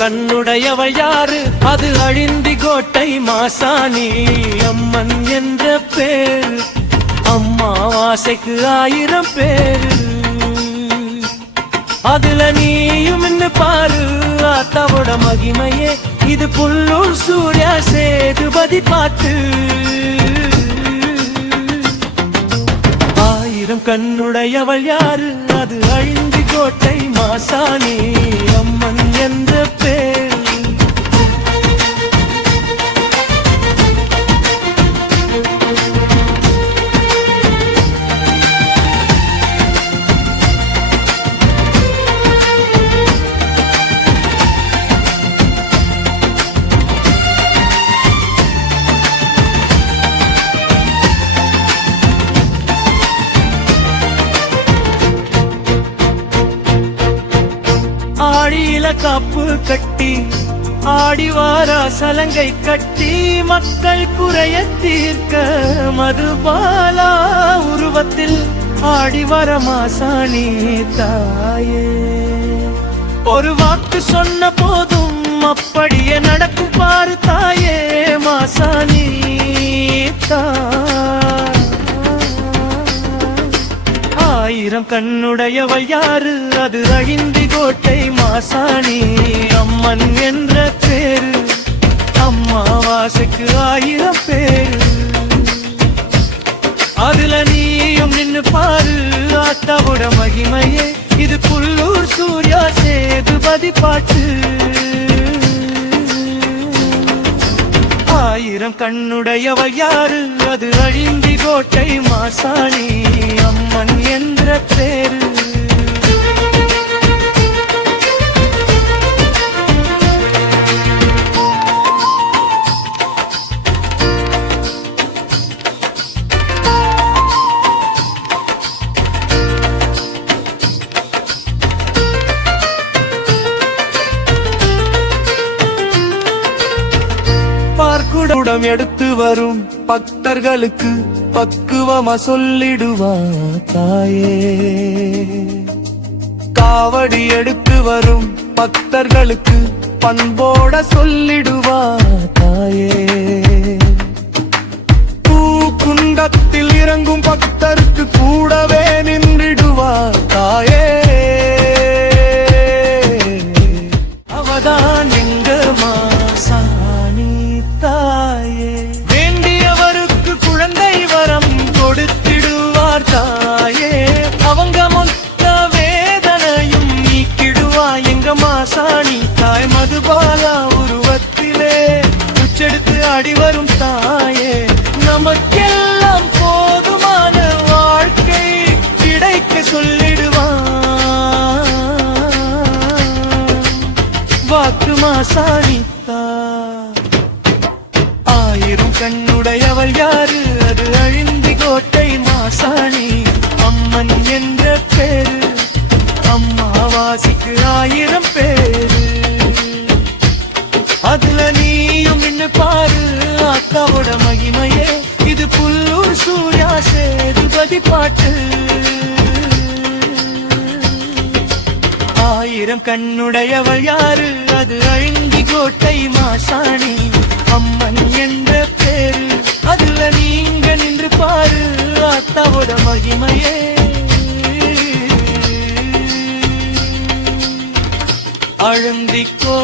கண்ணுடையவள் யாரு? அது அழிந்தி கோட்டை மாசாணி அம்மன் என்ற பேரு. அம்மாவாசைக்கு 1000 பேரு. அதுல நீயும் இன்னு பாரு ஆத்தாவோட மகிமையே. இது புல்லூர் சூர்யா சேதுபதி பாட்டு. 1000 கண்ணுடையவள் யாரு? அது அழிந்தி கோட்டை மாசாணி அம்மன் என்ற பேரு. ஆடியில காப்பு கட்டி ஆடிவாரா சலங்கை கட்டி மக்கள் குறைய தீர்க்க மதுபாலா உருவத்தில் ஆடிவர மாசாணி தாயே. ஒரு வாக்கு சொன்ன போதும் அப்படியே நடக்கும் பாரு தாயே மாசாணி தாய். 1000 கண்ணுடையவள் யாரு? அது அழிந்தி கோட்டை மாசாணி அம்மன் என்ற பேரு. அம்மாவாசைக்கு 1000 பேரு. அதுல நீயும் நின்னு பாரு ஆத்தாவோட மகிமையே. இது புல்லூர் சூர்யா சேதுபதி பாட்டு. 1000 கண்ணுடையவள் யாரு? அது அழிந்தி கோட்டை மாசாணி அம்மன் என்ற பேரு. பார்க்குடம் எடுத்து வரும் பக்தர்களுக்கு பக்குவமா சொல்லிடுவா தாயே. காவடி எடுத்து வரும் பக்தர்களுக்கு பண்போட சொல்லிடுவா தாயே. பூக்குண்டத்தில் இறங்கும் பக்தருக்கு கூடவே நின்றிடுவா தாயே. அவதான் எங்க மாசாணி தாயே. வேண்டியவருக்கு குழந்தை வரம் கொடுத்திடுவார் தாயே. அவங்க மொத்த வேதனையும் நீக்கிடுவா எங்க மாசாணி தாய். மதுபாலா உருவத்திலே உச்செடுத்து அடிவரும் தாயே. நமக்கெல்லாம் போதுமான வாழ்க்கை கிடைக்க சொல்லிடுவான் வாக்கு மாசாணி தாய். 1000 கண்ணுடையவள் யாரு? அது அழிந்தி கோட்டை மாசாணி அம்மன் என்ற பேரு. அம்மாவாசைக்கு 1000 பேரு. அதுல நீயும் நின்னு பாரு அக்காவோட மகிமையே. இது புல்லூர் சூர்யா சேதுபதி பாட்டு. 1000 கண்ணுடையவள் யாரு? அது அழிந்தி கோட்டை மாசாணி அம்மன் என்ற பேரு. அதுல நீங்க நின்று பாரு அத்தாவோட மகிமையே. அழுந்திக்கோ